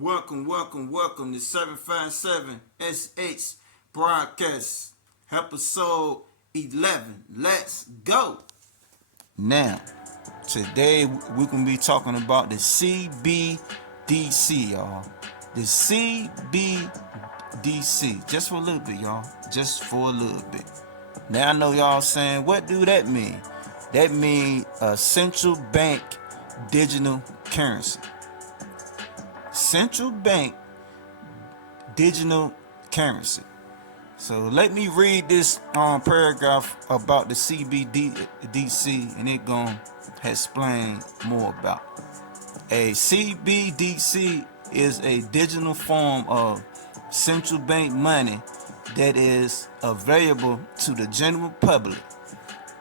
Welcome to 757 SH broadcast episode 11. Let's go. Now, today we're gonna be talking about the CBDC, y'all. The CBDC, just for a little bit, y'all. Just for a little bit. Now I know y'all saying, what do that mean? That means a central bank digital currency. Central bank digital currency. So let me read this paragraph about the CBDC, and it gonna explain more about a CBDC is a digital form of central bank money that is available to the general public.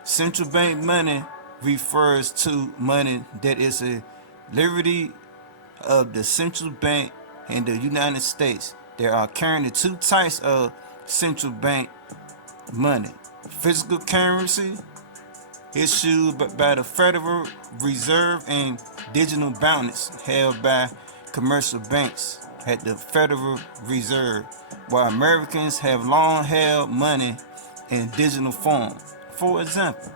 Central bank money refers to money that is a liberty of the central bank in the United States. There are currently two types of central bank money: physical currency issued by the Federal Reserve and digital bonds held by commercial banks at the Federal Reserve, while Americans have long held money in digital form. For example,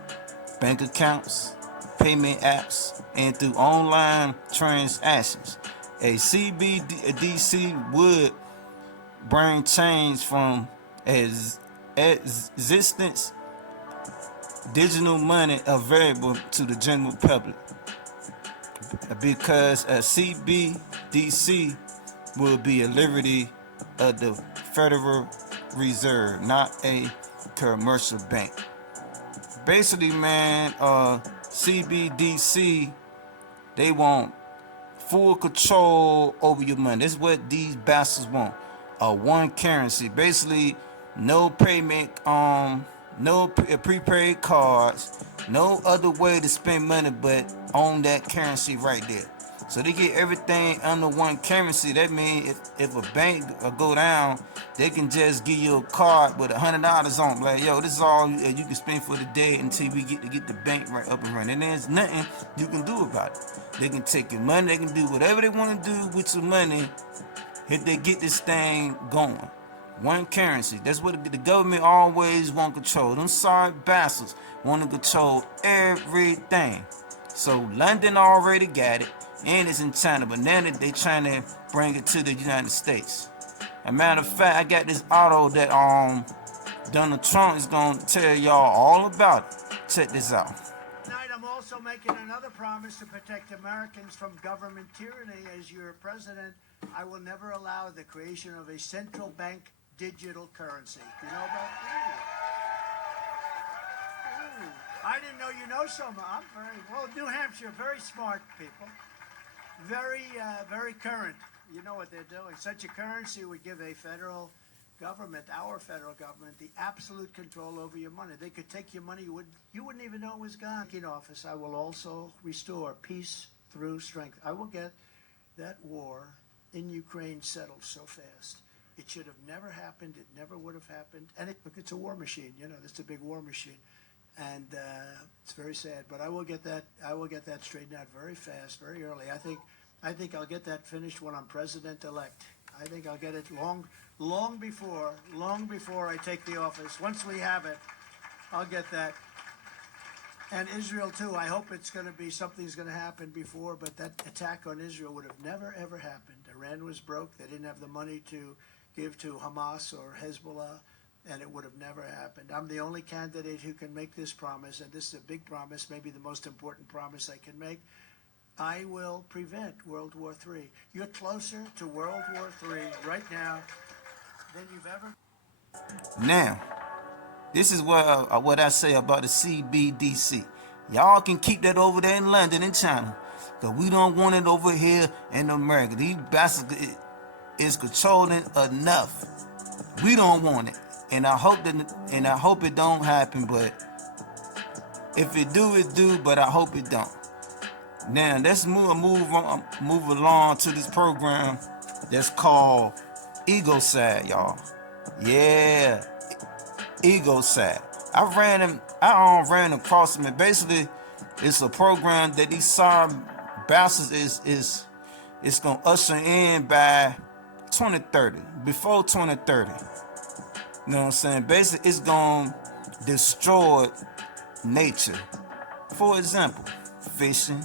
bank accounts, payment apps, and through online transactions. A CBDC would bring change from existence digital money available to the general public, because a CBDC will be a liberty of the Federal Reserve, not a commercial bank. Basically, man, CBDC, they want full control over your money. This is what these bastards want. One currency. Basically, no payment, no prepaid cards, no other way to spend money but on that currency right there. So they get everything under one currency. That means if a bank go down, they can just give you a card with $100 on it. Like, yo, this is all you can spend for the day until we get the bank right up and running. And there's nothing you can do about it. They can take your money. They can do whatever they want to do with your money if they get this thing going. One currency. That's what the government always want control. Them sorry bastards want to control everything. So London already got it, and it's in China, but now they trying to bring it to the United States. As a matter of fact, I got this auto that Donald Trump is gonna tell y'all all about it. Check this out. Tonight, I'm also making another promise to protect Americans from government tyranny. As your president, I will never allow the creation of a central bank digital currency. You know about that? I didn't know you know so much. I'm very well. New Hampshire, very smart people, very current. You know what they're doing. Such a currency would give a federal government, our federal government, the absolute control over your money. They could take your money. You wouldn't even know it was gone. In office, I will also restore peace through strength. I will get that war in Ukraine settled so fast. It should have never happened. It never would have happened. And it's a war machine. You know, it's a big war machine. And it's very sad, but I will get that straightened out very fast, very early. I think I'll get that finished when I'm president-elect. I think I'll get it long before I take the office. Once we have it, I'll get that. And Israel too. I hope something's going to happen before, but that attack on Israel would have never ever happened. Iran was broke. They didn't have the money to give to Hamas or Hezbollah, and it would have never happened. I'm the only candidate who can make this promise, and this is a big promise, maybe the most important promise I can make. I will prevent World War III. You're closer to World War III right now than you've ever. Now, this is what I say about the CBDC. Y'all can keep that over there in London and China, because we don't want it over here in America. These bastards is controlling enough. We don't want it. And I hope it don't happen, but if it do, it do, but I hope it don't. Now let's move along to this program that's called Ego Side, y'all. Yeah, Ego Side. I ran across them, and basically it's a program that these sorry bastards is it's gonna usher in by 2030, before 2030. You know what I'm saying? Basically, it's gonna destroy nature. For example, fishing,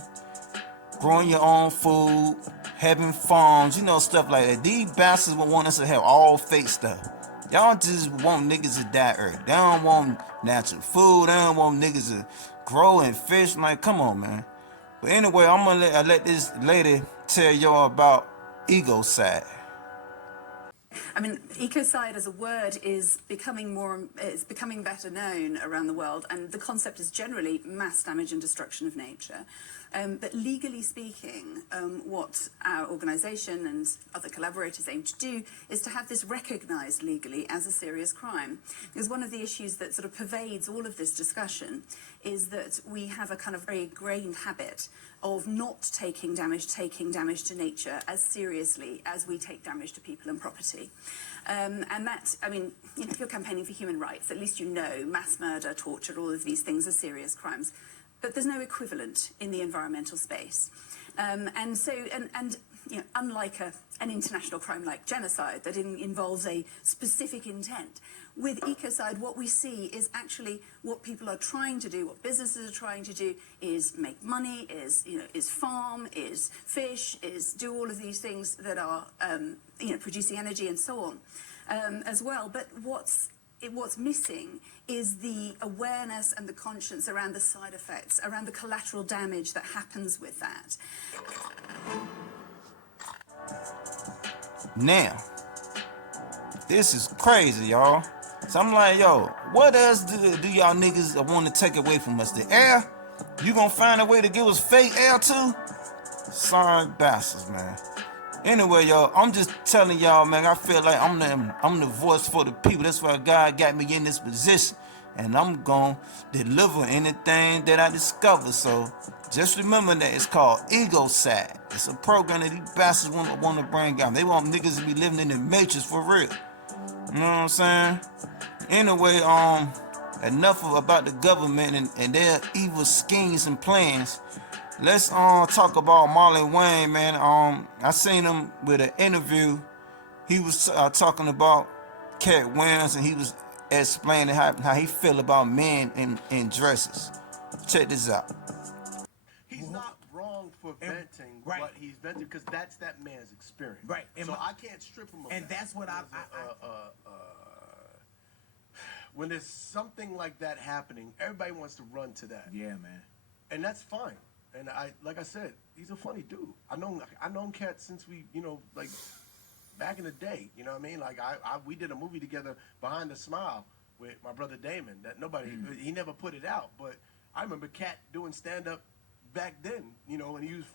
growing your own food, having farms, stuff like that. These bastards will want us to have all fake stuff. Y'all just want niggas to die early. They don't want natural food. They don't want niggas to grow and fish. Like, come on, man. But anyway, I'm gonna let this lady tell y'all about ecocide. I mean, ecocide as a word is becoming better known around the world, and the concept is generally mass damage and destruction of nature. But legally speaking, what our organisation and other collaborators aim to do is to have this recognised legally as a serious crime. Because one of the issues that sort of pervades all of this discussion is that we have a kind of very ingrained habit of not taking damage to nature as seriously as we take damage to people and property. And that, I mean, if you're campaigning for human rights, at least mass murder, torture, all of these things are serious crimes. But there's no equivalent in the environmental space. Unlike an international crime like genocide that involves a specific intent, with ecocide, what we see is actually what people are trying to do, what businesses are trying to do, is make money, is farm, is fish, is do all of these things that are producing energy and so on as well. But what's missing is the awareness and the conscience around the side effects, around the collateral damage that happens with that. Now, this is crazy, y'all. So I'm like, yo, what else do y'all niggas want to take away from us? The air? You gonna find a way to give us fake air too? Sorry bastards, man. Anyway, y'all, I'm just telling y'all, man, I feel like I'm the voice for the people. That's why God got me in this position. And I'm gonna deliver anything that I discover. So just remember that it's called Ecocide. It's a program that these bastards want to bring out. They want niggas to be living in the matrix for real. You know what I'm saying? Anyway, enough about the government and their evil schemes and plans. Let's talk about Marlon Wayne, man. I seen him with an interview. He was talking about Cat Williams, and he was explaining how he feel about men in dresses. Check this out. He's not wrong for venting what he's venting because that's that man's experience. Right. So I can't strip him of And that. that's what when there's something like that happening, everybody wants to run to that. Yeah, man. And that's fine. And like I said, he's a funny dude. I known Cat since we, like back in the day. You know what I mean? Like we did a movie together, Behind the Smile, with my brother Damon. That he never put it out. But I remember Cat doing stand up back then. And he was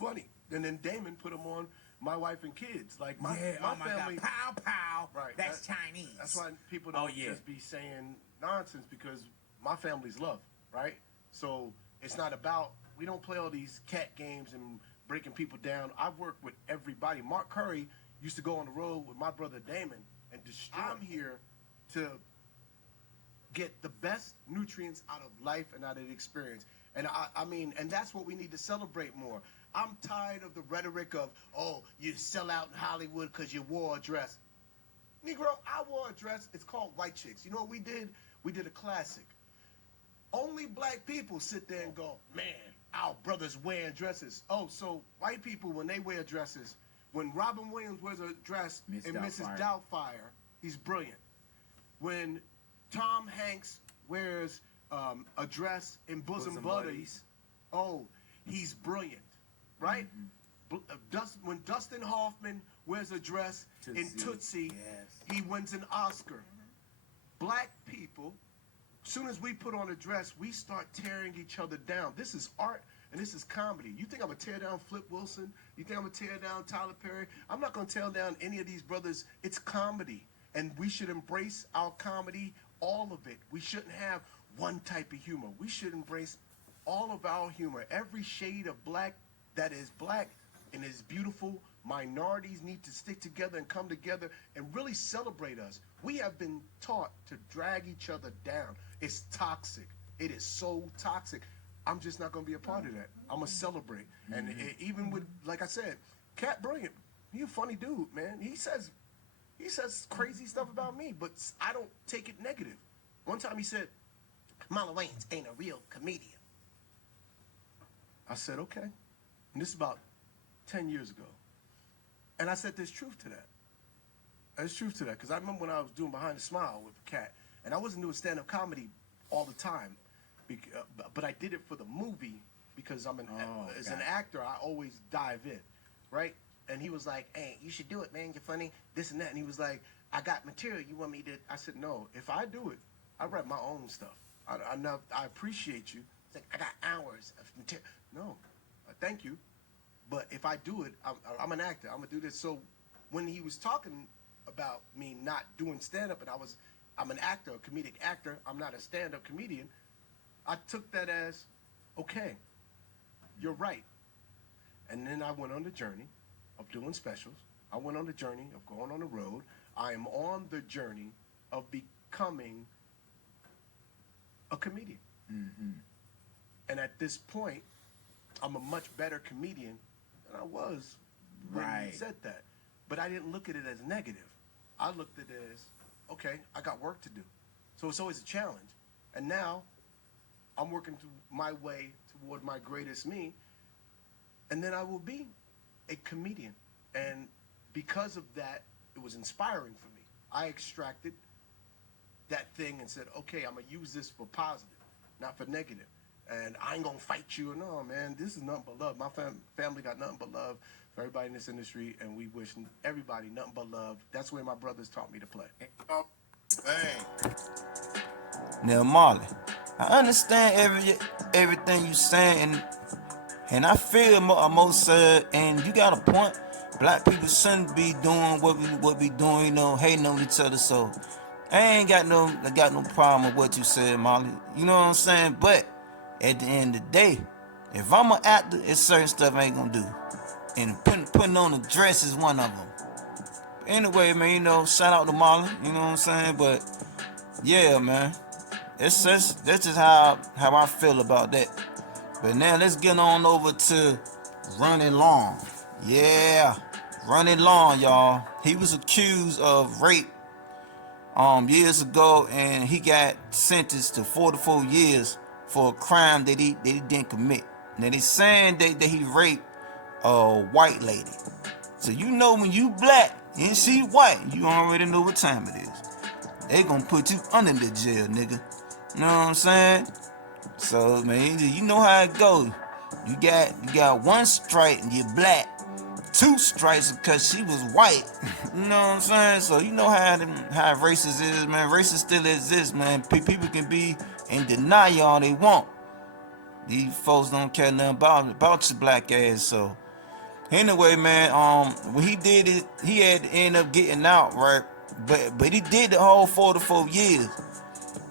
funny. And then Damon put him on My Wife and Kids. Like my family. God. Pow pow. Right. That's Chinese. That's why people don't just be saying nonsense, because my family's love, right? So it's not about, we don't play all these cat games and breaking people down. I've worked with everybody. Mark Curry used to go on the road with my brother Damon and destroy. I'm here to get the best nutrients out of life and out of the experience. And I mean, and that's what we need to celebrate more. I'm tired of the rhetoric of, oh, you sell out in Hollywood because you wore a dress. Negro, I wore a dress. It's called White Chicks. You know what we did? We did a classic. Only black people sit there and go, man, our brothers wearing dresses. Oh, so white people, when they wear dresses, when Robin Williams wears a dress in Mrs. Doubtfire, he's brilliant. When Tom Hanks wears a dress in Bosom Buddies, oh, he's brilliant, right? When Dustin Hoffman wears a dress in Tootsie, he wins an Oscar. Black people, as soon as we put on a dress, we start tearing each other down. This is art and this is comedy. You think I'm going to tear down Flip Wilson? You think I'm going to tear down Tyler Perry? I'm not going to tear down any of these brothers. It's comedy. And we should embrace our comedy, all of it. We shouldn't have one type of humor. We should embrace all of our humor. Every shade of black that is black and is beautiful. Minorities need to stick together and come together and really celebrate us. We have been taught to drag each other down. It's toxic. It is so toxic. I'm just not going to be a part of that. I'm going to celebrate. And even with, like I said, Cat brilliant. He a funny dude, man. He says crazy stuff about me, but I don't take it negative. One time he said, Marlon Wayans ain't a real comedian. I said, okay. And this is about 10 years ago. And I said, there's truth to that. There's truth to that. Because I remember when I was doing Behind the Smile with Cat, and I wasn't doing stand-up comedy all the time, but I did it for the movie because as an actor, I always dive in, right? And he was like, hey, you should do it, man. You're funny, this and that. And he was like, I got material. You want me to? I said, no. If I do it, I write my own stuff. I appreciate you. It's like, I got hours of material. No, thank you. But if I do it, I'm an actor. I'm going to do this. So when he was talking about me not doing stand-up, and I'm an actor, a comedic actor, I'm not a stand-up comedian, I took that as, okay, you're right. And then I went on the journey of doing specials. I went on the journey of going on the road. I am on the journey of becoming a comedian. Mm-hmm. And at this point, I'm a much better comedian than I was when he said that. But I didn't look at it as negative. I looked at it as, okay, I got work to do. So it's always a challenge. And now I'm working my way toward my greatest me. And then I will be a comedian. And because of that, it was inspiring for me. I extracted that thing and said, okay, I'm going to use this for positive, not for negative. And I ain't going to fight you. No, man, this is nothing but love. My family got nothing but love for everybody in this industry, and we wish everybody nothing but love. That's where my brothers taught me to play. Dang. Now, Marley, I understand everything you saying, and I feel most and you got a point. Black people shouldn't be doing what we doing, you know, hating on each other. So I ain't got no problem with what you said, Marley. You know what I'm saying? But at the end of the day, if I'm an actor, it's certain stuff I ain't gonna do. And putting on a dress is one of them. Anyway, man, you know, shout out to Marley, you know what I'm saying? But yeah, man, that's just how I feel about that. But now let's get on over to Ronnie Long. Yeah, Ronnie Long, y'all. He was accused of rape years ago, and he got sentenced to 44 years for a crime that he didn't commit. Now they saying that he raped a white lady. So you know when you black and she white, you already know what time it is. They gonna put you under the jail, nigga. You know what I'm saying? So man, you know how it goes. You got one strike and you're black. 2 strikes because she was white. You know what I'm saying? So you know how racist is, man. Racist still exists, man. People can be in denial all they want. These folks don't care nothing about your black ass. So anyway, man, when he did it, he had to end up getting out, right? But he did the whole 44 years.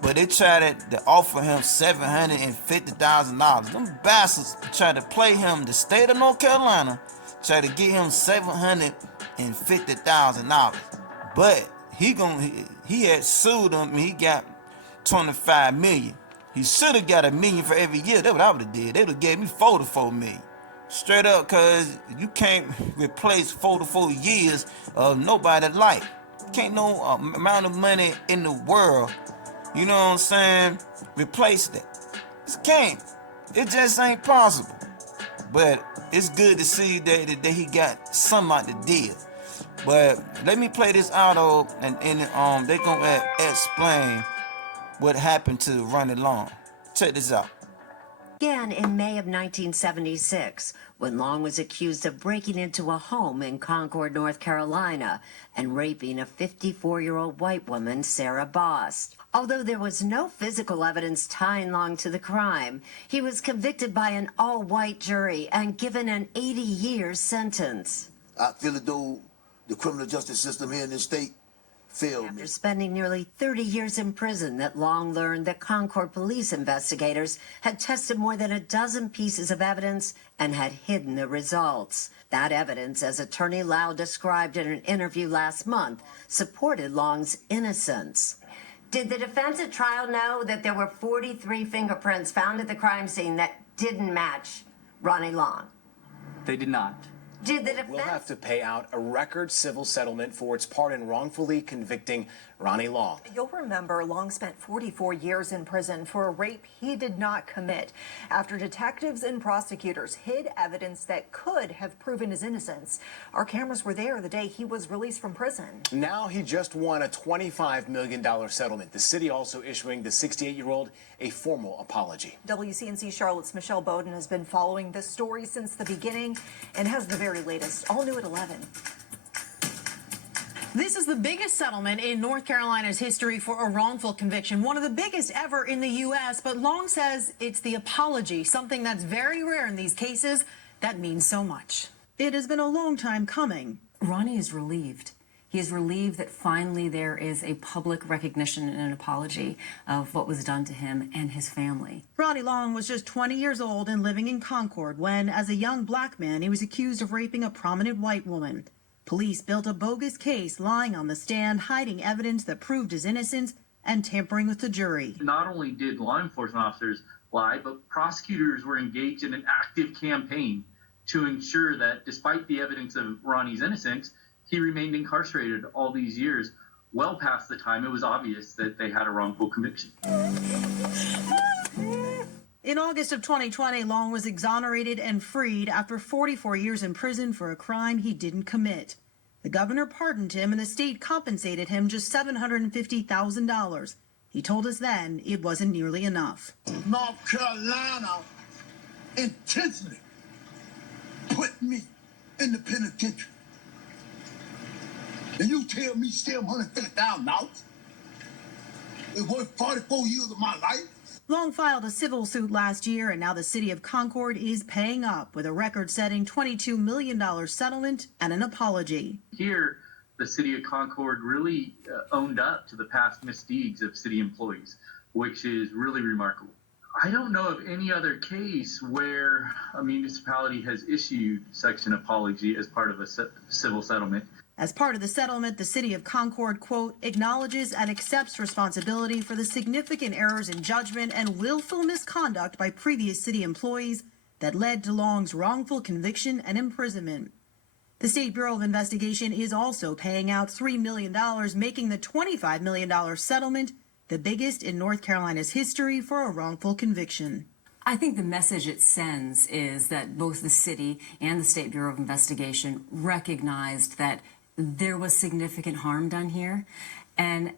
But they tried to offer him $750,000. Them bastards tried to play him. The state of North Carolina tried to get him $750,000. But he had sued him and he got $25 million. He should have got $1 million for every year. That's what I would have did. They would have gave me $44 million. Straight up, cause you can't replace 44 years of nobody's life. Can't no amount of money in the world, you know what I'm saying, replace that. It can't. It just ain't possible. But it's good to see that he got some out the deal. But let me play this audio and they gonna explain what happened to Ronnie Long. Check this out. Began in May of 1976, when Long was accused of breaking into a home in Concord, North Carolina, and raping a 54-year-old white woman, Sarah Bost. Although there was no physical evidence tying Long to the crime, he was convicted by an all-white jury and given an 80-year sentence. I feel as though the criminal justice system here in this state failed me. After spending nearly 30 years in prison, that Long learned that Concord police investigators had tested more than a dozen pieces of evidence and had hidden the results. That evidence, as Attorney Lau described in an interview last month, supported Long's innocence. Did the defense at trial know that there were 43 fingerprints found at the crime scene that didn't match Ronnie Long? They did not. Did the defense will have to pay out a record civil settlement for its part in wrongfully convicting Ronnie Long. You'll remember Long spent 44 years in prison for a rape he did not commit after detectives and prosecutors hid evidence that could have proven his innocence. Our cameras were there the day he was released from prison. Now he just won a $25 million settlement. The city also issuing the 68-year-old a formal apology. WCNC Charlotte's Michelle Bowden has been following this story since the beginning and has the very latest. All new at 11. This is the biggest settlement in North Carolina's history for a wrongful conviction, one of the biggest ever in the U.S., but Long says it's the apology, something that's very rare in these cases that means so much. It has been a long time coming. Ronnie is relieved. He is relieved that finally there is a public recognition and an apology of what was done to him and his family. Ronnie Long was just 20 years old and living in Concord when, as a young black man, he was accused of raping a prominent white woman. Police built a bogus case, lying on the stand, hiding evidence that proved his innocence, and tampering with the jury. Not only did law enforcement officers lie, but prosecutors were engaged in an active campaign to ensure that despite the evidence of Ronnie's innocence, he remained incarcerated all these years, well past the time it was obvious that they had a wrongful conviction. In August of 2020, Long was exonerated and freed after 44 years in prison for a crime he didn't commit. The governor pardoned him and the state compensated him just $750,000. He told us then it wasn't nearly enough. North Carolina intentionally put me in the penitentiary. And you tell me $750,000? It worth 44 years of my life? Long filed a civil suit last year, and now the city of Concord is paying up with a record-setting $22 million settlement and an apology. Here, the city of Concord really owned up to the past misdeeds of city employees, which is really remarkable. I don't know of any other case where a municipality has issued such an apology as part of a civil settlement. As part of the settlement, the city of Concord, quote, acknowledges and accepts responsibility for the significant errors in judgment and willful misconduct by previous city employees that led to Long's wrongful conviction and imprisonment. The State Bureau of Investigation is also paying out $3 million, making the $25 million settlement the biggest in North Carolina's history for a wrongful conviction. I think the message it sends is that both the city and the State Bureau of Investigation recognized that there was significant harm done here. And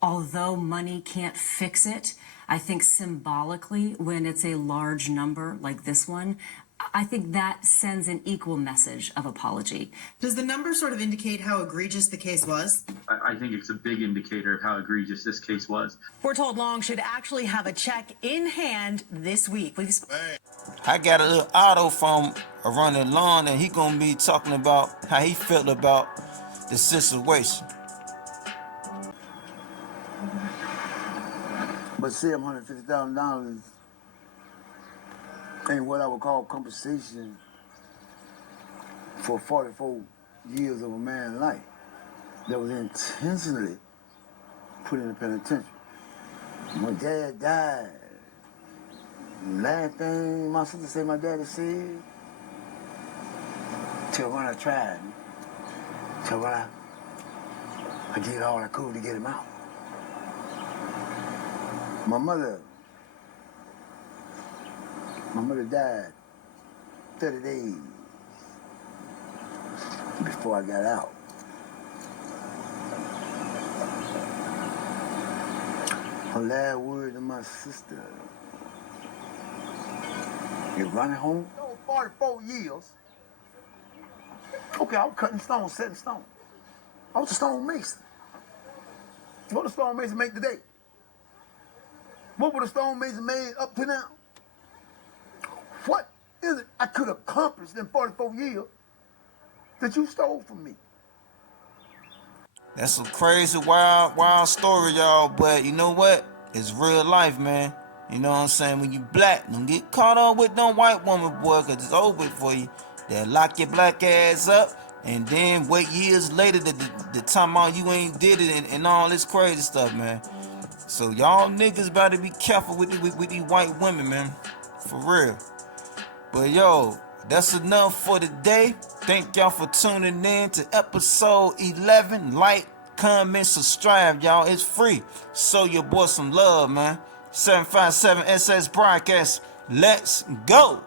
although money can't fix it, I think symbolically, when it's a large number like this one, I think that sends an equal message of apology. Does the number sort of indicate how egregious the case was? I think it's a big indicator of how egregious this case was. We're told Long should actually have a check in hand this week. I got a little auto from Ronnie Long, and he gonna be talking about how he felt about the situation. But $750,000 ain't what I would call compensation for 44 years of a man's life that was intentionally put in the penitentiary. My dad died. Last thing my sister said my daddy said, till when I tried, till when I did all I could to get him out. My mother died 30 days before I got out. Her last word to my sister, you running home? No, 44 years. Okay, I was cutting stone, setting stone. I was a stone mason. What did a stone mason make today? What would a stone mason made up to now? What is it I could accomplish in 44 years that you stole from me? That's a crazy, wild story, y'all. But you know what? It's real life, man. You know what I'm saying? When you black, don't get caught up with no white woman, boy, because it's over for you. They'll lock your black ass up, and then wait years later the time out you ain't did it and all this crazy stuff, man. So y'all niggas better be careful with these white women, man. For real. But yo, that's enough for today. Thank y'all for tuning in to episode 11. Like, comment, subscribe, y'all. It's free. Show your boy some love, man. 757 SS Broadcast. Let's go.